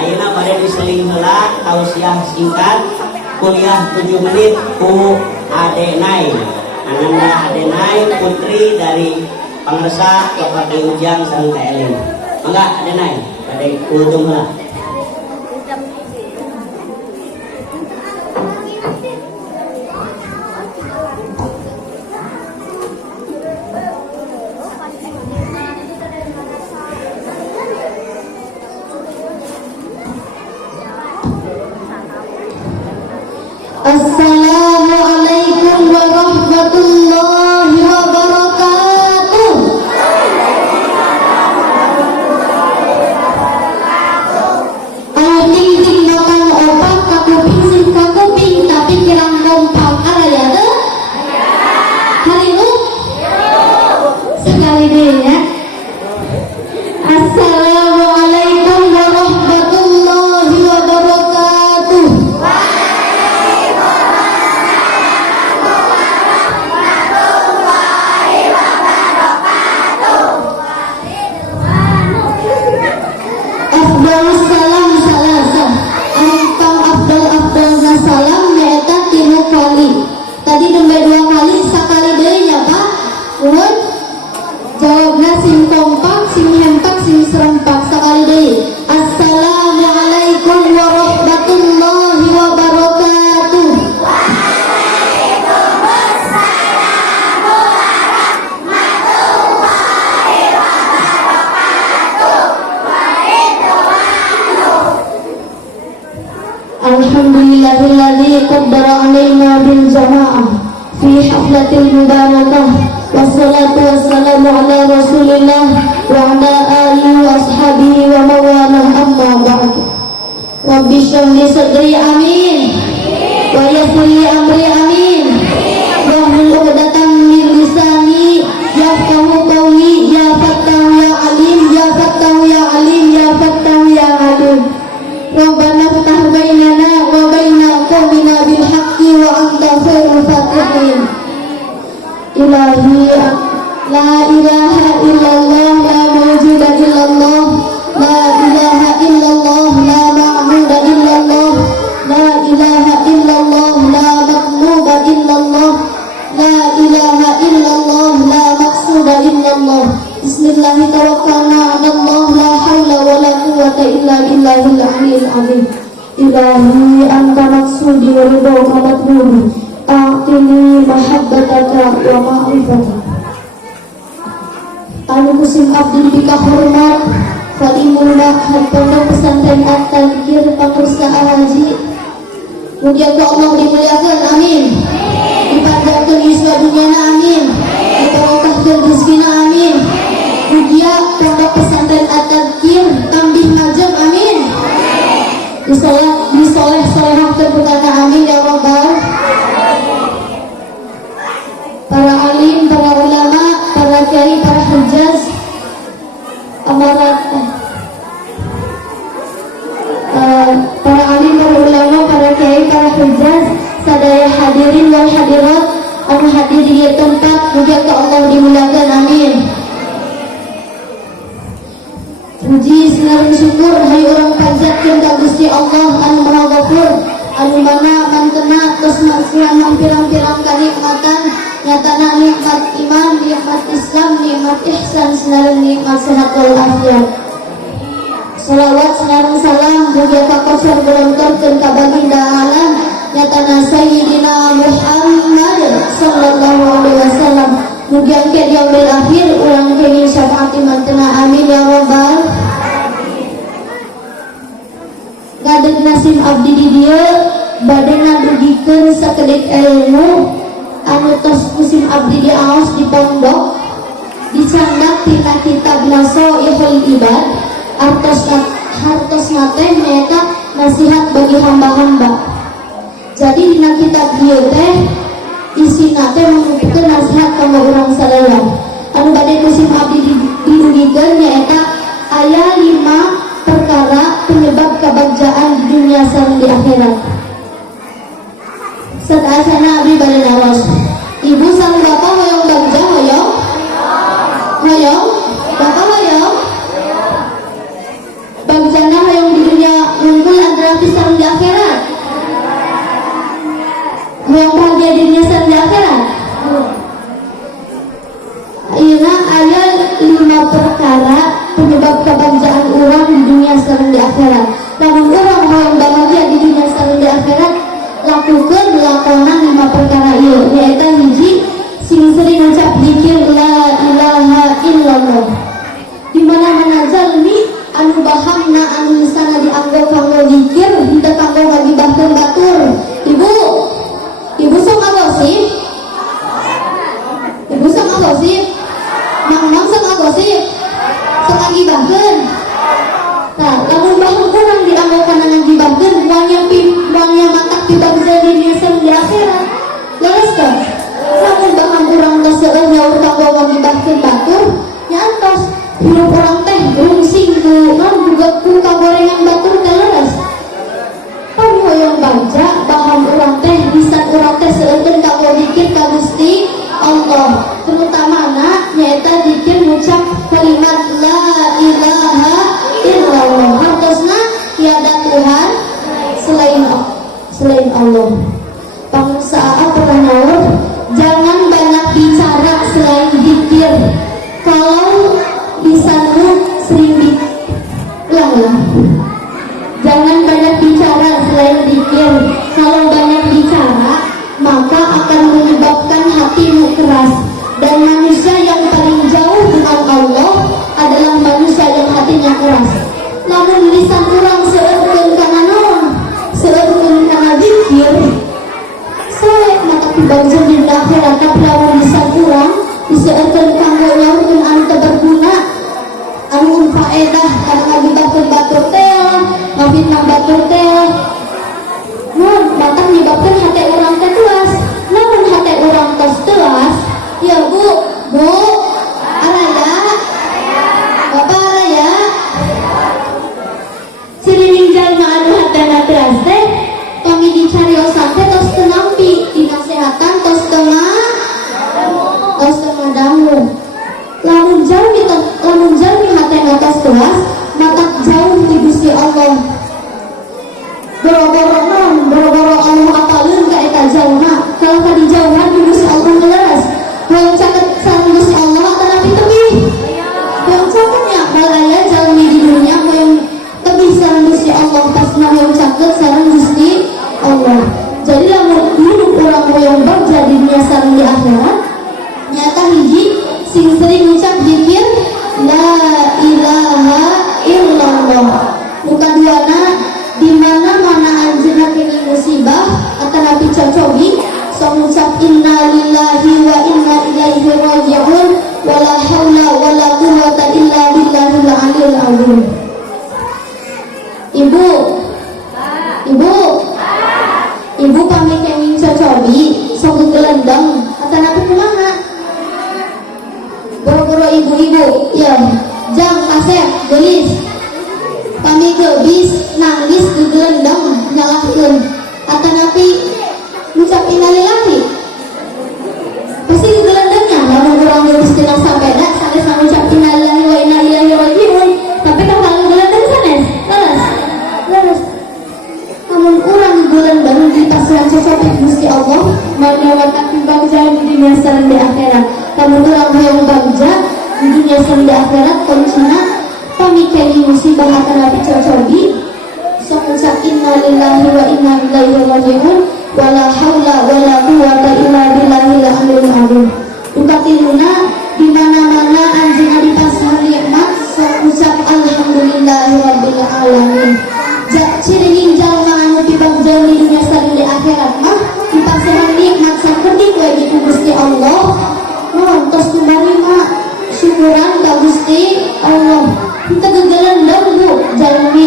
Ayeuna bade diseling heula tausiah singkat kuliah 7 menit ku Ade Nai. Ananda Ade Nai putri dari Pangersa Bapak Ujang sareng Teh Elin. Mangga Ade Nai bade kultum heula. Assalamualaikum warahmatullahi wabarakatuh. Ayo ting-ting makan opak kakuping sing kakuping tapi kirang kompak araya tuh. Hari lu sekali deh ya. Assalamualaikum warahmatullahi wabarakatuh. Salam salasah angkang afdal salam nyaeta 3 kali. Tadi nembe 2 kali, sakali deui nya Pak. Ulun jawabna sing kompak, sing hempak, sing serempak sakali deui. Assalamualaikum warahmatullahi wabarakatuh. Alhamdulillahilladzi qaddara alaina bil jamaah fi haflatil mubarakah. Wassalatu wassalamu ala Rasulillah wa ala alihi wa ashabihi wa mawalah amma ba'd. Rabbi shrah li sadri amin wa yassir li amri amin wahlul 'uqdatam min lisani yafqahu qawli ya fattahu ya alim ya fattahu ya alim ya fattahu ya alim. Rabbana ftah bainana wa baina qaumina bil haqqi wa anta khairul fatihin. Ilahi la ilaha illallah la mawjuda illallah la ilaha illallah la ma'buda illallah la ilaha illallah la maqluba illallah la ilaha illallah la maqsuda illallah. Bismillahirrahmanirrahim. Tawakkalna 'alallah la haula wa la quwwata illa billahil aliyyil azim. Ilahi anta maqsudi wa ridha wa matlubi a'tini mahabbataka wa ma'rifataka. Anu musim abdi bika hormat Falimullah Pondok Pesantren At-Tadkir Pangersa Haji. Mugia ku Allah dimuliakan, amin. Dipanjangkeun iswa dunyana, amin. Dibarokahkeun rezekina, amin. Mugia Pondok Pesantren At-Tadkir tambih majeng, amin. Disoleh-solehahkeun putana, amin ya rabbal. Para alim, para ulama, para kiai, para hujjaz, amarat para alim, para ulama, para kiai, para hujjaz, sadaya hadirin wal hadirat anu hadir di tempat, mugia ka Allah dimuliakan, amin. Puji sinareng syukur hayu urang panjatkeun ka Gusti Allah anu Maha Ghafur, anu mana mantena tos mangsihan pirang-pirang kanikmatan nyatana nikmat iman, nikmat Islam, nikmat ihsan, sinareng nikmat sehat wal afiat. Salawat sinareng salam mugia ka Qausar gelontorkeun ka baginda alam nyatana Sayyidina Muhammad sallallahu alaihi wasallam. Mugia engke di yaumil akhir urang kenging syafaat mantena, amin ya rabbal. Ngadeg nasib abdi di dieu bade ngadugikeun sakedek ilmu anu tos musim abdi diaos di pondok dicandak tina kitab Nasoihul Ibad. Hartos teh nyaeta nasihat bagi hamba-hamba. Jadi dina kitab dieu teh isina teh mengumpulkeun nasihat kanggo urang sadaya. Anu bade musim abdi dirugikeun nyaeta aya 5 perkara penyebab kebagjaan di dunia sareng di akhirat. Sadasana abdi bade naros. Ibu sang bapak hoyong bagja hoyong? Hoyong? Bapak hoyong? Bagjana hoyong di dunia penyebab kebahagiaan orang di dunia sareng di akhirat. Lamun orang hoyong bahagia di dunia sareng di akhirat, lakukan lakonan 5 perkara ieu. Nyaeta hiji, sing sering ucap zikir la ilaha illallah. Di mana-mana jalmi anu bahamna anu lisana dianggo kanggo zikir, henteu kanggo ngagibahkeun batur. Ibu sok ngagosip? Ibu sok ngagosip? Mang sok ngagosip? Sok ngagibahkeun? Nah, lamun baham urang dianggo kana ngagibahkeun, moalnya matak pibagja di dunia sareng di akhirat. Leres teh? Lamun baham urang teh seueur nyaur kanggo ngagibahkeun batur, nyantos hirup urang teh rungsing ku juga ku kagorengan batur teh leres. Hoyong baca baham urang teh lisan urang teh seueutkeun kanggo zikir ka Gusti Allah, terutamana nyaeta zikir ngucap kalimat la ilaha illallah, hartosna tiada Tuhan selain Allah. Pangsa'a pernah nyaur, jangan banyak bicara selain zikir. Kalau lisanmu sering jangan banyak bicara selain zikir. Kalau banyak bicara, maka akan menyebabkan hatimu keras. Dan manusia yang paling jauh dengan Allah adalah manusia yang hatinya keras. Namun lisan orang seueurkeun kana naon? Seueurkeun kana zikir. Soleh maka pibagjeun di akhirat. Tapi lamun lisan urang diseueurkeun kanggo nyaurkeun anu teu berguna, anu faedah kana ngagibahkeun batur teh, ngafitnah batur teh, mun matak nyebabkeun hate urang teh teuas. Namun hate urang tos teuas, ya bu, araya, bapak araya, sirining jalma anu hatena teuas teh, kami dicariosan teh tos teu nampi, dinasehatan tos teu ngadamu. Lamun jalmi hatena tos teuas, matak jauh ti Gusti Allah. Boro-boro Allah apaleun ka eta jalma. Kalau ka dijauhan di Gusti Allah leres. Hoyong caket sareng Gusti Allah atanapi tebih. Hoyong caketnya balaya jalmi di dunia hoyong tebih sareng Gusti Allah, pasna hoyong caket sareng Gusti Allah. Jadi lamun hirup urang hoyong bagja di dunia sareng di akhirat, nyata hiji sing sering ngucap zikir la ilaha illallah. Bukan duana di mana-mana anjeunna kenging musibah atanapi cocobi sok ngucap inna lillahi wa inna ilaihi raji'un wala haula wala quwwata illa billahil aliyil azim. Ibu pami kenging cocobi sok gegelendang atanapi kumaha? Boro-boro ibu-ibu, ya, jang kasep, gelis, kami gebis, nangis, gegelendang, nyalahkeun, atanapi ngucap innalillahi, pasti gegelendangnya. Lamun urang gebis tina sapeda, sanes ngucap innalillahi wa inna ilaihi raji'un, tapi kan kalau gegelendang sanes, leres. Namun urang gegelendang di pasiran cocok Gusti Allah, manawatan pibagja di dunia sareng di akhirat. Namun urang hoyong bagja di dunia sareng di akhirat, kuncina pamikeni musibah atanapi cocobi sok ngucap inna lillahi wa inna ilaihi raji'un wala haula wala quwwata illa billahil aliyil azim. Ukatiluna di mana-mana anjeunna dipasihan nikmat sok ngucap alhamdulillahi rabbil alamin. Ciri jalma anu pibagja di dunia sareng di akhirat mah dipasihan nikmat sakedik we di Gusti Allah. Tos kumarima syukuran ka Gusti Allah. Kita gegelendang bu jalmi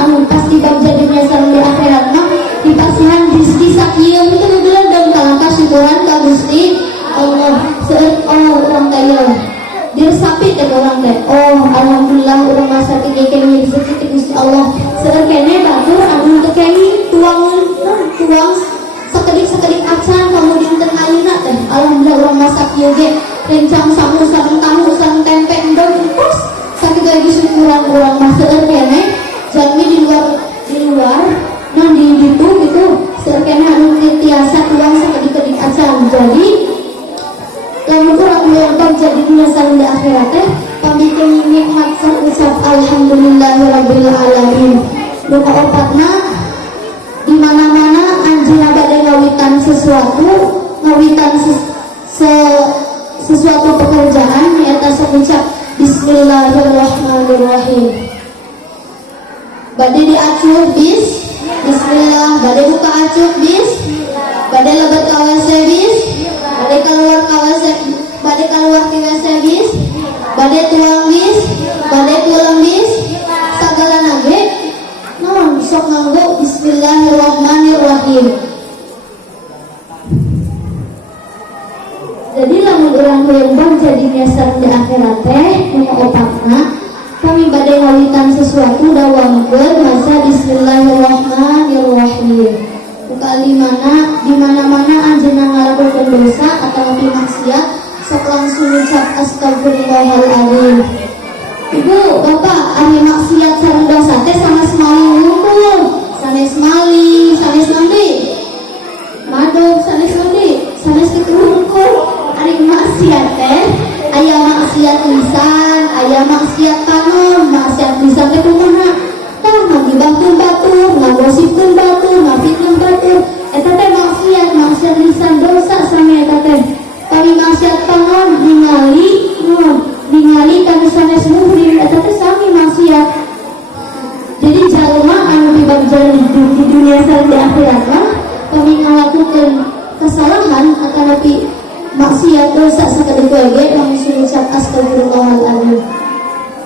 anu pasti bagja di dunia sareng di akhirat mah dipasihan rezeki sakieu kita gegelendang kalangka syukuran ka Gusti Allah. Seueur urang teh diresapi teh urang teh, oh alhamdulillah urang masa tiga kene rezeki ti Gusti Allah. Seueur kene batur anu teu kene tuang sakedik acan kamu dinten ayeuna teh alhamdulillah urang masak ieu ge rencang samu sareng tamu sareng tempe endog terus sakitu lagi syukuran urang mah. Seueur kene jalmi di luar nah di ditu gitu seueur kene anu tiasa tuang sakedik acan. Jadi lamun urang yang terjadi dunia sareng di akhirat teh pamikeun nikmat sareng Bismillahirrahmanirrahim. Bade diacuh bis. Bismillah. Bade buka acuh bis. Bade lebat ka WC bis. Bade keluar ka WC. Bade keluar ke WC bis. Bade tuang bis. Bade pulang bis. Sagala nage non sok nganggo Bismillahirrahmanirrahim. Jadi lamun urang hoyong jadinya sareng di akhirat teh nu opakna kami badai ngawitan sesuatu dawangkeun masa Bismillahirrahmanirrahim. Ukali mana di mana-mana anjeunna ngalakukeun dosa atau maksiat sok langsung ucap astagfirullahaladzim. Ibu, bapak, ari maksiat sareng dosa teh sanes maling hukum, sanes maling, sanes nambi, madog, sanes nambi, sanes kitu hukum. Ari maksiat teh aya maksiat lisan, aya maksiat tangan, maksiat lisan teh kumaha? Tah ngagibahkeun batur, ngagosipkeun batur, ngafitneun batur. Eta teh maksiat lisan dosa sami eta teh. Kami maksiat tangan ningali kami sanes muhrim eta teh sami maksiat. Jadi jalma anu dibangjalan di dunia sareng di akhirat mah kami ngalakukeun kesalahan akan tapi maksiat dosa sakaliku ge langsung ucap astagfirullahaladzim.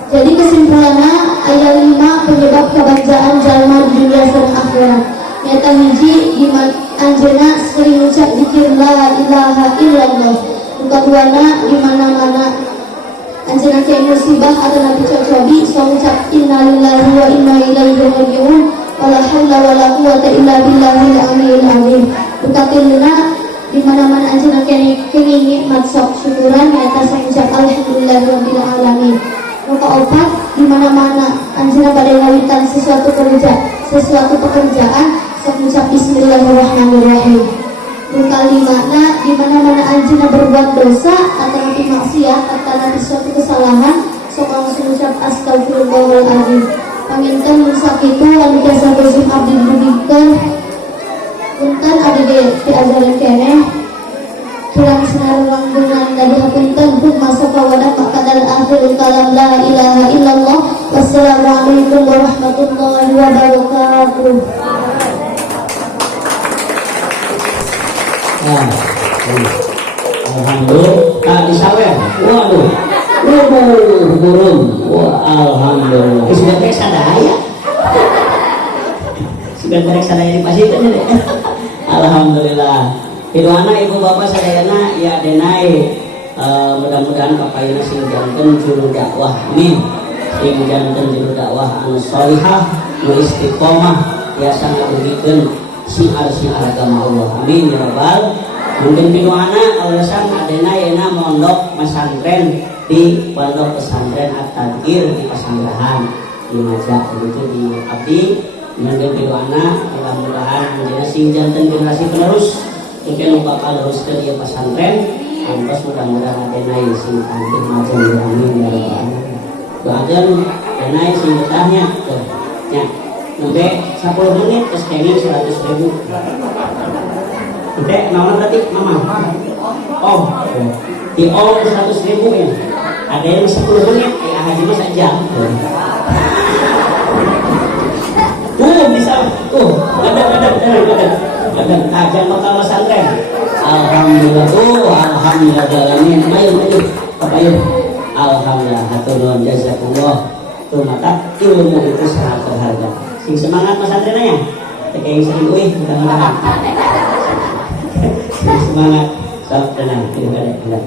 Jadi kesimpulannya ayat 5 penyebab kebagjaan jalma di dunia sareng akhirat. Nyata hiji iman anjeunna sering ucap zikir la ilaha illallah. Kaduana di mana-mana anjeunna ke musibah atau nabi cocobi sok ucap innalillahi wa inna ilaihi raji'un. Wala haula wala quwwata illa billahil aliyil azim. Katileuna di mana-mana anjeunna kene nikmat sok syukuran nyata sok ucap alhamdulillahirabbil alamin. Maka opat di mana-mana anjeunna bade ngawitan sesuatu pekerjaan sok ucap bismillahirrahmanirrahim. Kalimana di mana-mana anjeunna berbuat dosa atau nanti maksiat atau nanti suatu kesalahan sok langsung ucap astagfirullahaladzim. Paminten sakitu anu biasa bersih abdi dibudikeun punten abdi diajaran keneh kirang sinarurang dengan dari hapunten pun masa kawadah makadal akhirul kalam la ilaha illallah. Wassalamualaikum warahmatullahi wabarakatuh. Alhamdulillah disawer. Waduh. Burung. Wah, alhamdulillah. Sudah tek sadaya. Sudah tek sadaya di pasitnya deh. Alhamdulillah. Pidoana ibu bapak sadayana ya denai mudah-mudahan kapayana sing janten juru dakwah. Amin. Sing janten juru dakwah anu sholihah, nu istiqomah biasa ngabugikeun siar-siar agama Allah. Amin ya rabbal. Mungkin pidoana alasan adena yeuna mondok pesantren di pondok pesantren At-Tadhir di Pasanggerahan di Majak begitu di abdi. Mungkin pidoana mudah-mudahan menjadi sing janten generasi penerus mungkin bakal terus ke dia pesantren angkos mudah-mudahan adena sing cantik macam amin ya rabbal alamin. Doakeun adena sing betahnya tuh nya nanti 10 menit terus kenging 100.000. Dek, nama berarti mama. Oh, di 100.000 ya. Ada yang 10 menit, haji mas aja. Bisa. Ada. Aja bakal pesantren. Alhamdulillah. Alhamdulillah. Ayo. Alhamdulillah. Haturun jazakumullah. Tuh mata ilmu itu sangat berharga. Sing semangat pesantrennya. Kayak sering mudah-mudahan. Semangat, sok tenang, tidak ada